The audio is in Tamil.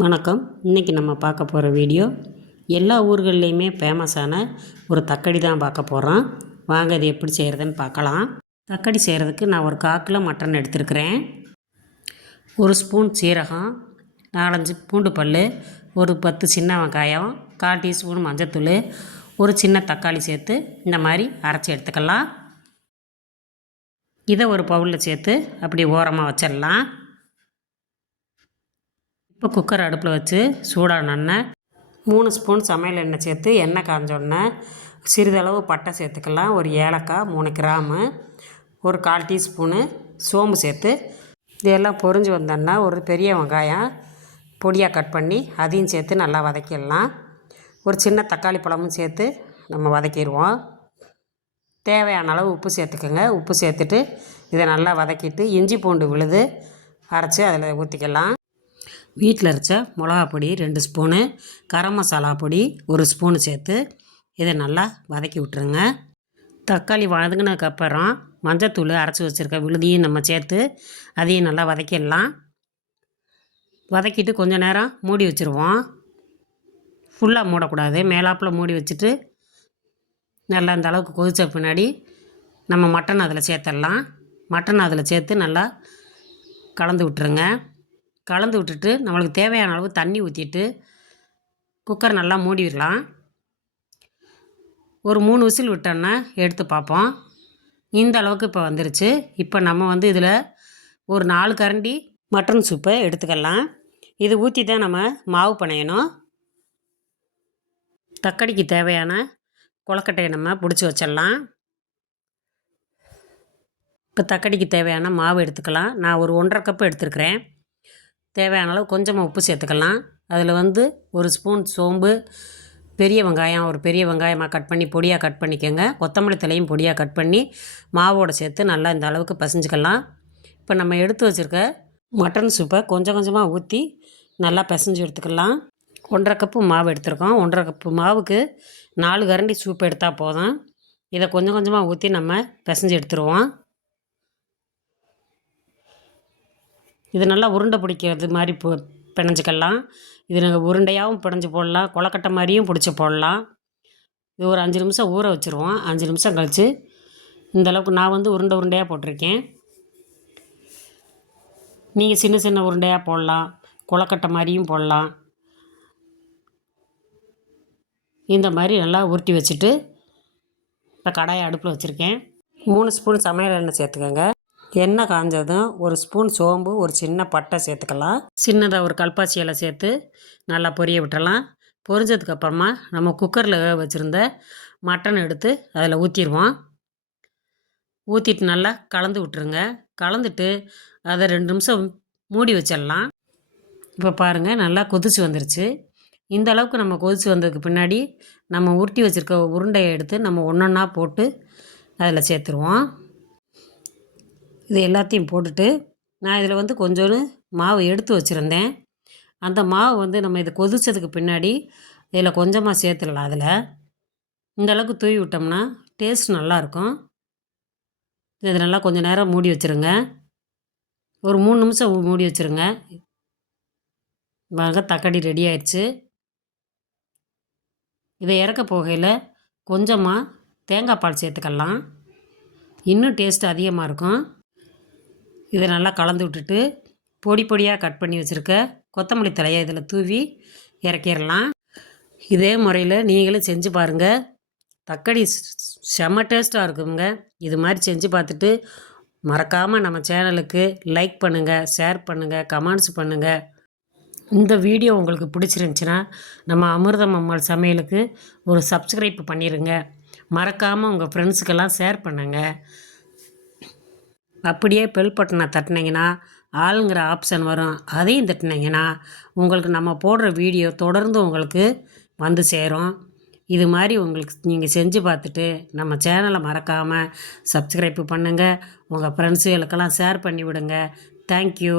வணக்கம். இன்றைக்கி நம்ம பார்க்க போகிற வீடியோ எல்லா ஊர்கள்லேயுமே ஃபேமஸான ஒரு தக்கடி தான் பார்க்க போகிறோம் வாங்க இது எப்படி செய்கிறதுன்னு பார்க்கலாம். தக்கடி செய்கிறதுக்கு நான் ஒரு கால் கிலோ மட்டன் எடுத்துருக்கிறேன். ஒரு ஸ்பூன் சீரகம் நாலஞ்சு பூண்டு பல் ஒரு பத்து சின்ன வெங்காயம் கால் டீஸ்பூன் மஞ்சத்தூள் ஒரு சின்ன தக்காளி சேர்த்து இந்த மாதிரி அரைச்சி எடுத்துக்கலாம். இதை ஒரு பவுலில் சேர்த்து அப்படி ஓரமாக வச்சிடலாம். இப்போ குக்கர் அடுப்பில் வச்சு சூடானோடனே மூணு ஸ்பூன் சமையல் எண்ணெய் சேர்த்து எண்ணெய் காஞ்சோடனே சிறிதளவு பட்டை சேர்த்துக்கலாம். ஒரு ஏலக்காய் மூணு கிராமு ஒரு கால் டீஸ்பூனு சோம்பு சேர்த்து இதெல்லாம் பொரிஞ்சு வந்தோன்னா ஒரு பெரிய வெங்காயம் பொடியாக கட் பண்ணி அதையும் சேர்த்து நல்லா வதக்கிடலாம். ஒரு சின்ன தக்காளி பழமும் சேர்த்து நம்ம வதக்கிடுவோம். தேவையான அளவு உப்பு சேர்த்துக்கோங்க. உப்பு சேர்த்துட்டு இதை நல்லா வதக்கிட்டு இஞ்சி பூண்டு விழுது அரைச்சி அதில் ஊற்றிக்கலாம் வீட்டில் அரைச்ச மிளகா பொடி ரெண்டு ஸ்பூனு கரம் மசாலா பொடி ஒரு ஸ்பூனு சேர்த்து இதை நல்லா வதக்கி விட்ருங்க தக்காளி வதங்கினதுக்கப்புறம் மஞ்சத்தூள் அரைச்சி வச்சுருக்க விழுதியும் நம்ம சேர்த்து அதையும் நல்லா வதக்கிடலாம். வதக்கிட்டு கொஞ்சம் நேரம் மூடி வச்சுருவோம். ஃபுல்லாக மூடக்கூடாது. மேலாப்பில் மூடி வச்சுட்டு நல்லா அந்த அளவுக்கு கொதித்த பின்னாடி நம்ம மட்டன் அதில் சேர்த்துடலாம். மட்டன் அதில் சேர்த்து நல்லா கலந்து விட்டுருங்க. கலந்து விட்டுட்டு நம்மளுக்கு தேவையான அளவு தண்ணி ஊற்றிட்டு குக்கர் நல்லா மூடிடலாம். ஒரு மூணு விசில் விட்டோன்னா எடுத்து பார்ப்போம். இந்த அளவுக்கு இப்போ வந்துருச்சு. இப்போ நம்ம வந்து இதில் ஒரு நாலு கரண்டி மட்டன் சூப்பை எடுத்துக்கலாம். இது ஊற்றி தான் நம்ம மாவு பிணையணும். தக்கடிக்கு தேவையான கொலக்கட்டையை நம்ம பிடிச்சி வச்சிடலாம். இப்போ தக்கடிக்கு தேவையான மாவு எடுத்துக்கலாம். நான் ஒரு ஒன்றரை கப்பு எடுத்துருக்கிறேன். தேவையான அளவு கொஞ்சமாக உப்பு சேர்த்துக்கலாம். அதில் வந்து ஒரு ஸ்பூன் சோம்பு பெரிய வெங்காயம் ஒரு பெரிய வெங்காயமாக கட் பண்ணி பொடியாக கட் பண்ணிக்கோங்க. கொத்தமல்லி தலையும் பொடியாக கட் பண்ணி மாவோடு சேர்த்து நல்லா இந்த அளவுக்கு பசைஞ்சிக்கலாம். இப்போ நம்ம எடுத்து வச்சுருக்க மட்டன் சூப்பை கொஞ்சம் கொஞ்சமாக ஊற்றி நல்லா பிசைஞ்சு எடுத்துக்கலாம். ஒன்றரை கப்பு மாவு எடுத்துருக்கோம். ஒன்றரை கப்பு மாவுக்கு நாலு கரண்டி சூப் எடுத்தால் போதும். இதை கொஞ்சம் கொஞ்சமாக ஊற்றி நம்ம பிசைஞ்சு எடுத்துருவோம். இது நல்லா உருண்டை பிடிக்கிறது மாதிரி பு பிணைஞ்சிக்கலாம். இது நாங்கள் உருண்டையாகவும் பிணைஞ்சு போடலாம். கொலக்கட்டை மாதிரியும் பிடிச்சி போடலாம். இது ஒரு அஞ்சு நிமிஷம் ஊற வச்சுருவோம். அஞ்சு நிமிஷம் கழித்து இந்த அளவுக்கு நான் வந்து உருண்டை உருண்டையாக போட்டிருக்கேன். நீங்கள் சின்ன சின்ன உருண்டையாக போடலாம். கொலக்கட்டை மாதிரியும் போடலாம். இந்த மாதிரி நல்லா உருட்டி வச்சுட்டு இப்போ கடாயை அடுப்பில் வச்சுருக்கேன். மூணு ஸ்பூன் சமையல் எண்ணெய் சேர்த்துக்கோங்க. எண்ணெய் காஞ்சதும் ஒரு ஸ்பூன் சோம்பு ஒரு சின்ன பட்டை சேர்த்துக்கலாம். சின்னதாக ஒரு கல்பாச்சி இலை சேர்த்து நல்லா பொரிய விட்டுறலாம். பொரிஞ்சதுக்கப்புறமா நம்ம குக்கரில் வேக வச்சுருந்த மட்டன் எடுத்து அதில் ஊற்றிடுவோம் ஊற்றிட்டு நல்லா கலந்து விட்டுருங்க. கலந்துட்டு அதை ரெண்டு நிமிஷம் மூடி வச்சிடலாம். இப்போ பாருங்கள் நல்லா கொதிச்சு வந்துருச்சு. இந்த அளவுக்கு நம்ம கொதிச்சு வந்ததுக்கு பின்னாடி நம்ம உருட்டி வச்சுருக்க உருண்டையை எடுத்து நம்ம ஒன்றா போட்டு அதில் சேர்த்துருவோம். இது எல்லாத்தையும் போட்டுட்டு நான் இதில் வந்து கொஞ்சோண்டு மாவு எடுத்து வச்சுருந்தேன். அந்த மாவு வந்து நம்ம இதை கொதித்ததுக்கு பின்னாடி இதில் கொஞ்சமாக சேர்த்துடலாம் அதில். இந்தளவுக்கு தூவி விட்டோம்னா டேஸ்ட் நல்லாயிருக்கும். இது நல்லா கொஞ்சம் நேரம் மூடி வச்சுருங்க. ஒரு மூணு நிமிஷம் மூடி வச்சுருங்க. வாங்க தக்காளி ரெடி ஆயிடுச்சு. இதை இறக்க போகையில் கொஞ்சமாக தேங்காய் பால் சேர்த்துக்கலாம். இன்னும் டேஸ்ட் அதிகமாக இருக்கும். இதை நல்லா கலந்து விட்டுட்டு பொடி பொடியாக கட் பண்ணி வச்சுருக்க கொத்தமல்லி தலையை இதில் தூவி இறக்கிடலாம். இதே முறையில் நீங்களும் செஞ்சு பாருங்கள் தக்காளி செம்ம டேஸ்ட்டாக இருக்குங்க. இது மாதிரி செஞ்சு பார்த்துட்டு மறக்காமல் நம்ம சேனலுக்கு லைக் பண்ணுங்கள் ஷேர் பண்ணுங்கள் கமெண்ட்ஸ் பண்ணுங்கள் இந்த வீடியோ உங்களுக்கு பிடிச்சிருந்துச்சின்னா நம்ம அமிர்தம் அம்மாள் சமையலுக்கு ஒரு சப்ஸ்கிரைப் பண்ணிடுங்க மறக்காமல் உங்கள் ஃப்ரெண்ட்ஸுக்கெல்லாம் ஷேர் பண்ணுங்கள் அப்படியே பெல் பட்டனை தட்டினீங்கன்னா ஆளுங்கிற ஆப்ஷன் வரும். அதையும் தட்டினீங்கன்னா உங்களுக்கு நம்ம போடுற வீடியோ தொடர்ந்து உங்களுக்கு வந்து சேரும். இது மாதிரி உங்களுக்கு நீங்கள் செஞ்சு பார்த்துட்டு நம்ம சேனலை மறக்காமல் சப்ஸ்கிரைப் பண்ணுங்கள் உங்கள் ஃப்ரெண்ட்ஸுகளுக்கெல்லாம் ஷேர் பண்ணி விடுங்க தேங்க்யூ